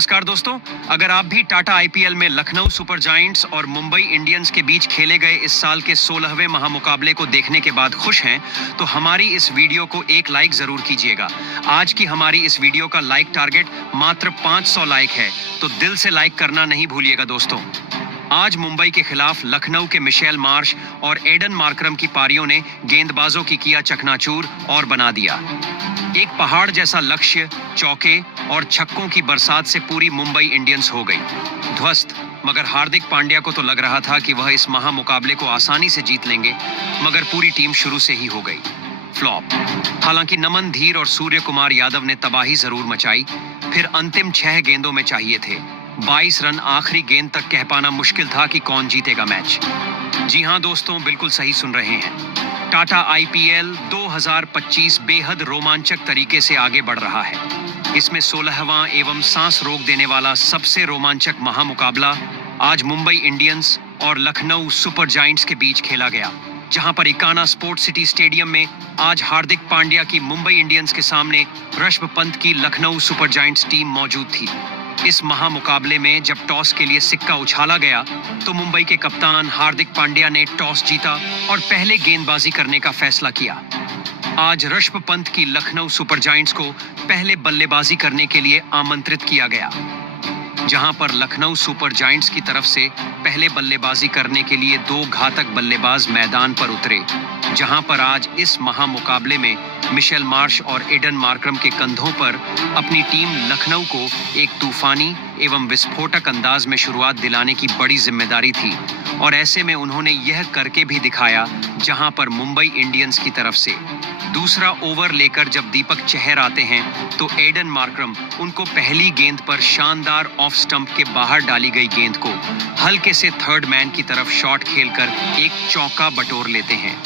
नमस्कार दोस्तों, अगर आप भी टाटा आईपीएल में लखनऊ सुपर जायंट्स और मुंबई इंडियंस के बीच खेले गए इस साल के 16वें महामुकाबले को देखने के बाद खुश हैं, तो हमारी इस वीडियो को एक लाइक जरूर कीजिएगा। आज की हमारी इस वीडियो का लाइक टारगेट मात्र 500 लाइक है, तो दिल से लाइक करना नहीं भूलिएगा दोस्तों। आज मुंबई के खिलाफ लखनऊ के मिशेल मार्श और एडन मार्करम की पारियों ने गेंदबाजों की किया चकनाचूर और बना दिया। एक पहाड़ जैसा लक्ष्य, चौके और छक्कों की बरसात से पूरी मुंबई इंडियंस हो गई ध्वस्त। मगर हार्दिक पांड्या को तो लग रहा था कि वह इस महामुकाबले को आसानी से जीत लेंगे, मगर पूरी टीम शुरू से ही हो गई फ्लॉप। हालांकि नमन धीर और सूर्य कुमार यादव ने तबाही जरूर मचाई। फिर अंतिम 6 गेंदों में चाहिए थे 22 रन। आखिरी गेंद तक कह पाना मुश्किल था कि कौन जीतेगा मैच। जी हां दोस्तों, बिल्कुल सही सुन रहे हैं। टाटा आईपीएल 2025 बेहद रोमांचक तरीके से आगे बढ़ रहा है। इसमें 16वां एवं सांस रोक देने वाला सबसे रोमांचक महामुकाबला आज मुंबई इंडियंस और लखनऊ सुपर जायंट्स के बीच खेला गया, जहां पर इकाना स्पोर्ट्स सिटी स्टेडियम में आज हार्दिक पांड्या की मुंबई इंडियंस के सामने ऋषभ पंत की लखनऊ सुपर जायंट्स टीम मौजूद थी। इस महामुकाबले में जब टॉस के लिए सिक्का उछाला गया तो मुंबई के कप्तान हार्दिक पांड्या ने टॉस जीता और पहले गेंदबाजी करने का फैसला किया। आज ऋषभ पंत की लखनऊ सुपर जायंट्स को पहले बल्लेबाजी करने के लिए आमंत्रित किया गया, जहां पर लखनऊ सुपर जायंट्स की तरफ से पहले बल्लेबाजी करने के लिए 2 घातक बल्लेबाज मैदान पर उतरे। जहां पर आज इस महामुकाबले में मिशेल मार्श और एडन मार्करम के कंधों पर अपनी टीम लखनऊ को एक तूफानी एवं विस्फोटक अंदाज में शुरुआत दिलाने की बड़ी जिम्मेदारी थी, और ऐसे में उन्होंने यह करके भी दिखाया, जहां पर मुंबई इंडियंस की तरफ से दूसरा ओवर लेकर जब दीपक चहर आते हैं तो एडन मार्करम उनको पहली गेंद पर शानदार ऑफ स्टंप के बाहर डाली गई गेंद को हल्के से थर्ड मैन की तरफ शॉट खेलकर एक चौका बटोर लेते हैं।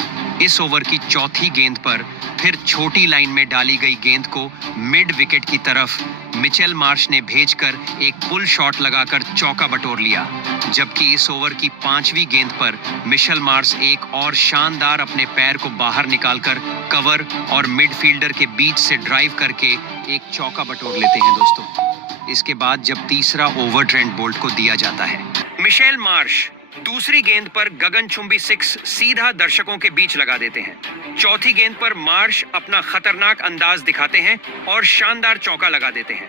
इस ओवर की चौथी गेंद पर फिर छोटी लाइन में डाली गई गेंद को मिड विकेट की तरफ मिचेल मार्श ने भेजकर एक पुल शॉट लगाकर चौका बटोर लिया, जबकि इस ओवर की 5वीं गेंद पर मिशेल मार्श एक और शानदार अपने पैर को बाहर निकालकर कवर और मिडफील्डर के बीच से ड्राइव करके एक चौका बटोर लेते हैं दोस्तों। इसके बाद जब तीसरा ओवर ट्रेंट बोल्ट को दिया जाता है, मिशेल मार्श दूसरी गेंद पर गगनचुंबी 6 सीधा दर्शकों के बीच लगा देते हैं। चौथी गेंद पर मार्श अपना खतरनाक अंदाज दिखाते हैं और शानदार चौका लगा देते हैं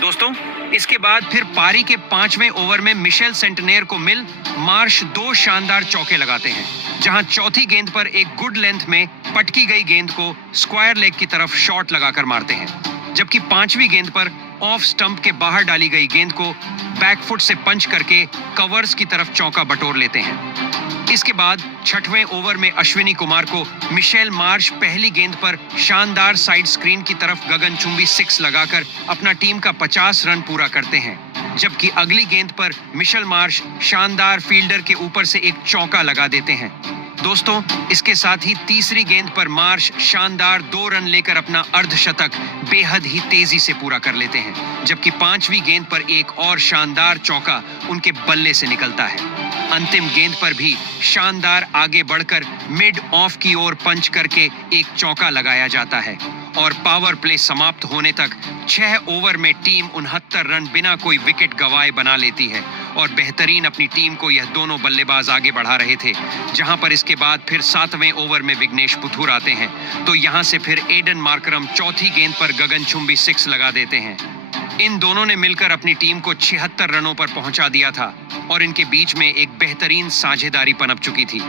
दोस्तों। इसके बाद फिर पारी के 5वें ओवर में मिशेल सेंटनेर को मिल मार्श 2 शानदार चौके लगाते हैं, जहां चौथी गेंद पर एक गुड लेंथ में पटकी गई गेंद को स्क्वायर लेग की तरफ शॉट लगाकर मारते हैं, जबकि 5वीं गेंद पर ऑफ स्टंप के बाहर डाली गई गेंद को बैकफुट से पंच करके कवर्स की तरफ चौका बटोर लेते हैं। इसके बाद 6वें ओवर में अश्विनी कुमार को मिशेल मार्श पहली गेंद पर शानदार साइड स्क्रीन की तरफ गगनचुंबी 6 लगाकर अपना टीम का 50 रन पूरा करते हैं, जबकि अगली गेंद पर मिशेल मार्श शानदार फील्डर के ऊपर से एक चौका लगा देते हैं दोस्तों। इसके साथ ही तीसरी गेंद पर मार्श शानदार 2 रन लेकर अपना अर्धशतक बेहद ही तेजी से पूरा कर लेते हैं, जबकि 5वीं गेंद पर एक और शानदार चौका उनके बल्ले से निकलता है। अंतिम गेंद पर भी शानदार आगे बढ़कर मिड ऑफ की ओर पंच करके एक चौका लगाया जाता है, और पावर प्ले समाप्त होने तक 6 ओवर में टीम 69 रन बिना कोई विकेट गंवाए बना लेती है, और बेहतरीन अपनी टीम को यह दोनों बल्लेबाज आगे बढ़ा रहे थे। जहां पर इसके बाद फिर 7वें ओवर में विघ्नेश पुथुर आते हैं, तो यहां से फिर एडन मार्करम चौथी गेंद पर गगनचुंबी 6 लगा देते हैं। इन दोनों ने मिलकर अपनी टीम को 76 रनों पर पहुंचा दिया था, और इनके बीच में एक बेहतरीन साझेदारी पनप चुकी थी।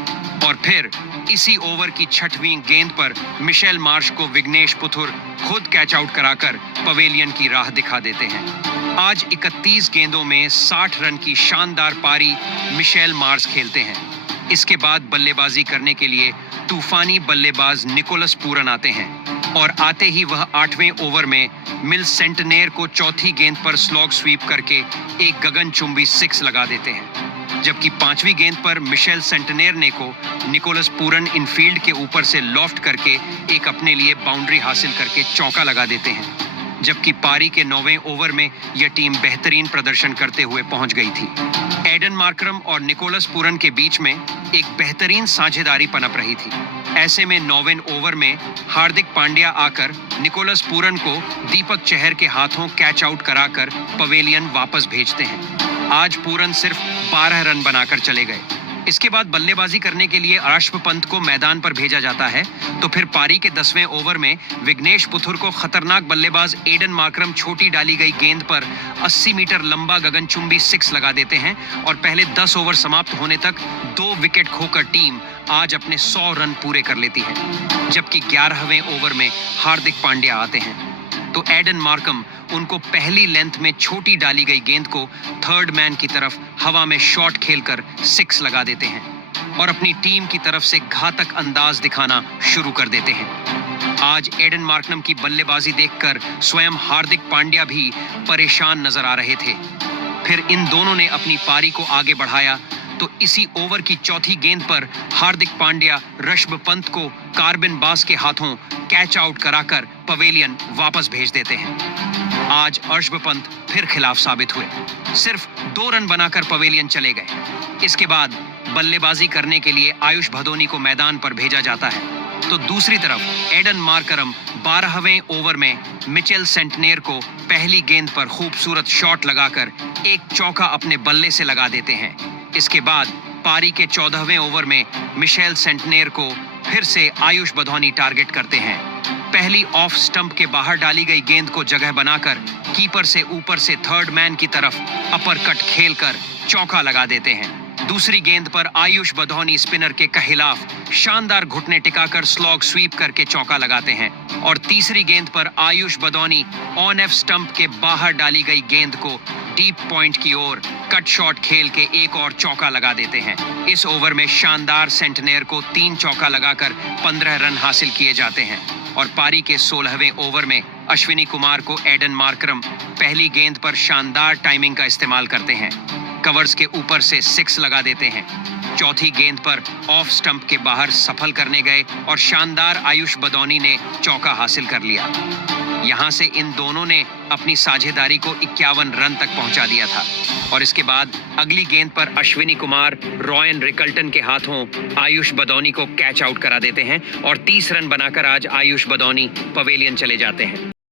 और फिर इसी ओवर की 6वीं गेंद पर मिशेल मार्श को विघ्नेश पुथुर खुद कैच आउट कराकर पवेलियन की राह दिखा देते हैं। आज 31 गेंदों में 60 रन की शानदार पारी मिशेल मार्श खेलते हैं। इसके बाद बल्लेबाजी करने के लिए तूफानी बल्लेबाज निकोलस पूरन आते हैं, और आते ही वह 8वें ओवर में मिल सेंटनेर को चौथी गेंद पर स्लॉग स्वीप करके एक गगनचुंबी 6 लगा देते हैं, जबकि 5वीं गेंद पर मिशेल सेंटनेर ने को निकोलस पूरन इनफील्ड के ऊपर से लॉफ्ट करके एक अपने लिए बाउंड्री हासिल करके चौका लगा देते हैं। जबकि पारी के 9वें ओवर में यह टीम बेहतरीन प्रदर्शन करते हुए पहुंच गई थी। एडन मार्करम और निकोलस पूरन के बीच में एक बेहतरीन साझेदारी पनप रही थी। ऐसे में 9वें ओवर में हार्दिक पांड्या आकर निकोलस पूरन को दीपक चहर के हाथों कैच आउट कराकर पवेलियन वापस भेजते हैं। आज पूरन सिर्फ 12 रन बनाकर चले गए। इसके बाद बल्लेबाजी करने के लिए ऋषभ पंत को मैदान पर भेजा जाता है, तो फिर पारी के 10वें ओवर में विघ्नेश पुथुर को खतरनाक बल्लेबाज एडन मार्करम छोटी डाली गई गेंद पर 80 मीटर लंबा गगनचुंबी 6 लगा देते हैं और पहले 10 ओवर समाप्त होने तक 2 विकेट खोकर टीम आज अपने 100 रन पूरे कर लेती है। जबकि 11वें ओवर में हार्दिक पांड्या आते हैं तो एडन मार्करम उनको पहली लेंथ में छोटी डाली गई गेंद को थर्ड मैन की तरफ हवा में शॉट खेलकर 6 लगा देते हैं और अपनी टीम की तरफ से घातक अंदाज दिखाना शुरू कर देते हैं। आज एडन मार्करम की बल्लेबाजी देखकर स्वयं हार्दिक पांड्या भी परेशान नजर आ रहे थे। फिर इन दोनों ने अपनी पारी को आगे बढ़ाया तो इसी ओवर की चौथी गेंद पर हार्दिक पांड्या ऋषभ पंत को कार्बिन बास के हाथों कैच आउट कराकर पवेलियन वापस भेज देते हैं। आज ऋषभ पंत फिर खिलाफ साबित हुए, सिर्फ 2 रन बनाकर पवेलियन चले गए। इसके बाद बल्लेबाजी करने के लिए आयुष भदोनी को मैदान पर भेजा जाता है, तो दूसरी तरफ एडन मार्करम 12वें ओवर में मिचेल सेंटनेर को पहली गेंद पर खूबसूरत शॉट लगाकर एक चौका अपने बल्ले से लगा देते हैं। इसके बाद पारी के 14वें ओवर में मिशेल सेंटनेर को फिर से आयुष बधौनी टारगेट करते हैं। पहली ऑफ स्टंप के बाहर डाली गई गेंद को जगह बनाकर कीपर से ऊपर से थर्ड मैन की तरफ अपर कट खेलकर चौका लगा देते हैं। दूसरी गेंद पर आयुष बधौनी स्पिनर के खिलाफ शानदार घुटने टिकाकर स्लॉग स्वीप करके चौका लगाते हैं और तीसरी गेंद पर आयुष बधौनी ऑन एफ स्टंप के बाहर डाली गई गेंद को डीप पॉइंट की ओर कट शॉट खेल के एक और चौका लगा देते हैं। इस ओवर में शानदार सेंटनेर को 3 चौका लगाकर 15 रन हासिल किए जाते हैं और पारी के 16वें ओवर में अश्विनी कुमार को एडन मार्करम पहली गेंद पर शानदार टाइमिंग का इस्तेमाल करते हैं, कवर्स के ऊपर से 6 लगा देते हैं। चौथी गेंद पर ऑफ स्टंप के बाहर सफल करने गए और शानदार आयुष बधौनी ने चौका हासिल कर लिया। यहां से इन दोनों ने अपनी साझेदारी को 51 रन तक पहुंचा दिया था और इसके बाद अगली गेंद पर अश्विनी कुमार रॉयन रिकल्टन के हाथों आयुष बधौनी को कैच आउट करा देते हैं और 30 रन बनाकर आज आयुष बधौनी पवेलियन चले जाते हैं।